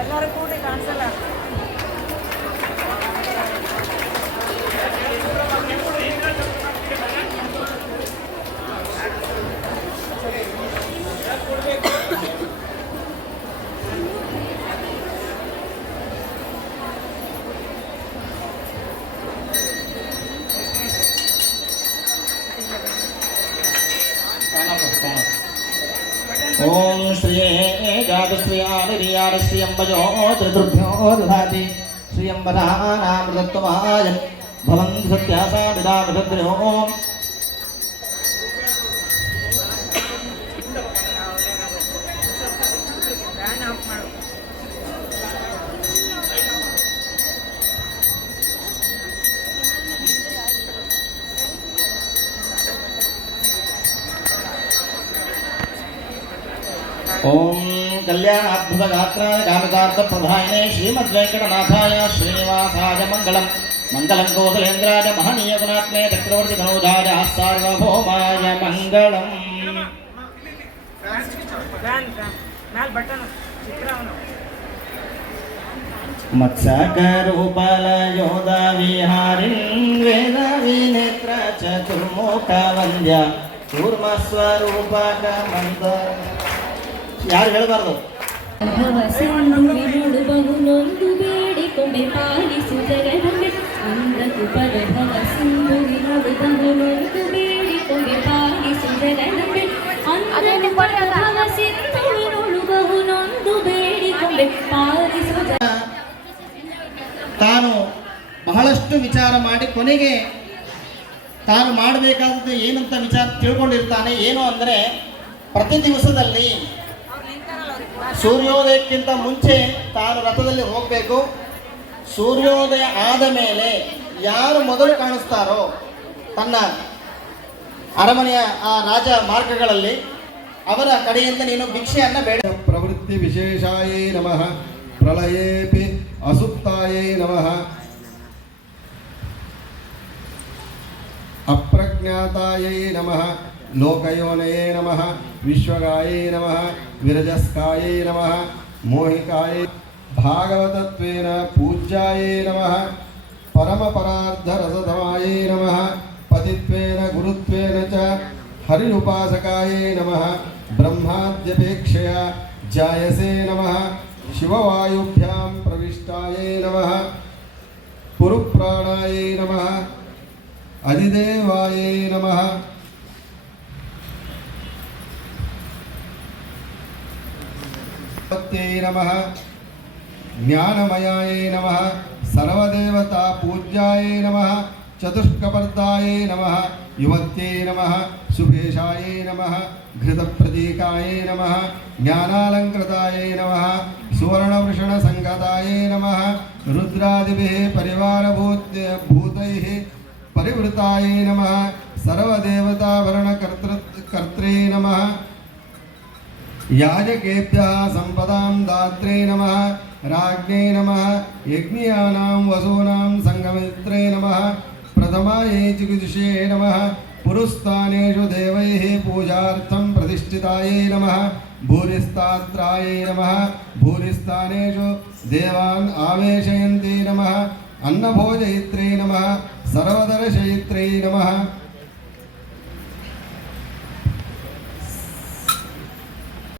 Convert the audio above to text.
ಎಲ್ಲರೂ ಕೂಡಿ ಕಾಣಿಸಲ್ಲ. ఓం శ్రియే జాతశ్రియానిర్యాడశ్రియంబజో త్రిదృభ్యో దధాతి శ్రియంబధానామృతత్వమాయ భవంతి సత్యాసామిదామిషద్రో ఓం కళ్యాణాత్మగాత్రాయ కామితార్థప్రధాయనే శ్రీమద్వేంకటనాథాయ శ్రీనివాసాయ మంగళం. మంగళం కోసలేంద్రాయ మహనీయ గుణాత్మే చక్రవర్తి మనోజాయ సార్వభౌమాయ మంగళం. మత్సకరూపలయోధ విహారిణ్ వేద వినేత్ర చతుర్ముఖ వంద్య. కూర్మస్వరూపక మంత్ర ಯಾರು ಹೇಳಬಾರ್ದು? ಬಹುನೊಂದು ಬೇಡಿಕೊಂಡೆ ಪಾಲಿಸು ಜಗದಂಬೆ ಅಂದಕು ಪರಭವ ಸಿಂಧುವಿನುಡು ಬಹುನೊಂದು ಬೇಡಿಕೊಂಡೆ ಪಾಲಿಸು ಜಗದಂಬೆ ಅಂದಕು ಪರಭವ ಸಿಂಧುವಿನುಡು ಬಹುನೊಂದು ಬೇಡಿಕೊಂಡೆ ಪಾಲಿಸು ಜಗ ತಾನು ಬಹಳಷ್ಟು ವಿಚಾರ ಮಾಡಿ ಕೊನೆಗೆ ತಾನು ಮಾಡಬೇಕಾದದ್ದು ಏನಂತ ವಿಚಾರ ತಿಳ್ಕೊಂಡಿರ್ತಾನೆ. ಏನು ಅಂದರೆ ಪ್ರತಿ ದಿವಸದಲ್ಲಿ ಸೂರ್ಯೋದಯಕ್ಕಿಂತ ಮುಂಚೆ ತಾನು ರಥದಲ್ಲಿ ಹೋಗಬೇಕು. ಸೂರ್ಯೋದಯ ಆದ ಮೇಲೆ ಯಾರು ಮೊದಲು ಕಾಣಿಸ್ತಾರೋ ತನ್ನ ಅರಮನೆಯ ಆ ರಾಜ ಮಾರ್ಗಗಳಲ್ಲಿ ಅವರ ಕಡೆಯಿಂದ ನೀನು ಭಿಕ್ಷೆಯನ್ನು ಬೇಡ. ಪ್ರವೃತ್ತಿ ವಿಶೇಷಾಯೇ ನಮಃ. ಪ್ರಳಯೇಪಿ ಅಸುಪ್ತಾಯೇ ನಮಃ. ಅಪ್ರಜ್ಞಾತಾಯೇ ನಮಃ. లోకయోనయే నమ విశ్వగాయే నమ విరజస్కాయే నమ మోహికాయే భాగవతత్వేన పూజ్యాయే నమ పరమపరార్థరసధమాయే నమ పతిత్వేన గురుత్వేన చ హరినుపాసకాయే నమ బ్రహ్మాద్యపేక్షయా జాయసే నమ శివవాయుభ్యాం ప్రవిష్టాయే నమ పురుప్రాణాయే నమ అధిదేవాయే నమ गणपत्यै नमः। ज्ञानमयायै नमः। सर्वदेवतापूज्याय नमः। चतुष्कपर्दायै नमः। युवत्यै नमः। सुभेशायै नमः। घृतप्रतीकायै नमः। ज्ञानालङ्कृतायै नमः। सुवर्णवृषणसङ्गतायै नमः। रुद्रादिभिः, परिवारभूत, भूतैः परिवृतायै नमः। सर्वदेवताभरणकर्तृ कर्त्रे नमः। యాజకేభ్య సంపదాం దాత్రే నమ రాజ్ఞే నమ యజ్ఞయానాం వసూనాం సంగమిత్రే నమ ప్రథమాయే చికిత్సే నమ పురుస్థానేషు దేవై పూజార్థం ప్రతిష్ఠితాయే నమ భూరిస్తాత్రాయే నమ భూరిస్థానేషు దేవాన్ ఆవేశయంతే నమ అన్నభోజయిత్రే నమ సర్వదర్శయిత్రే నమ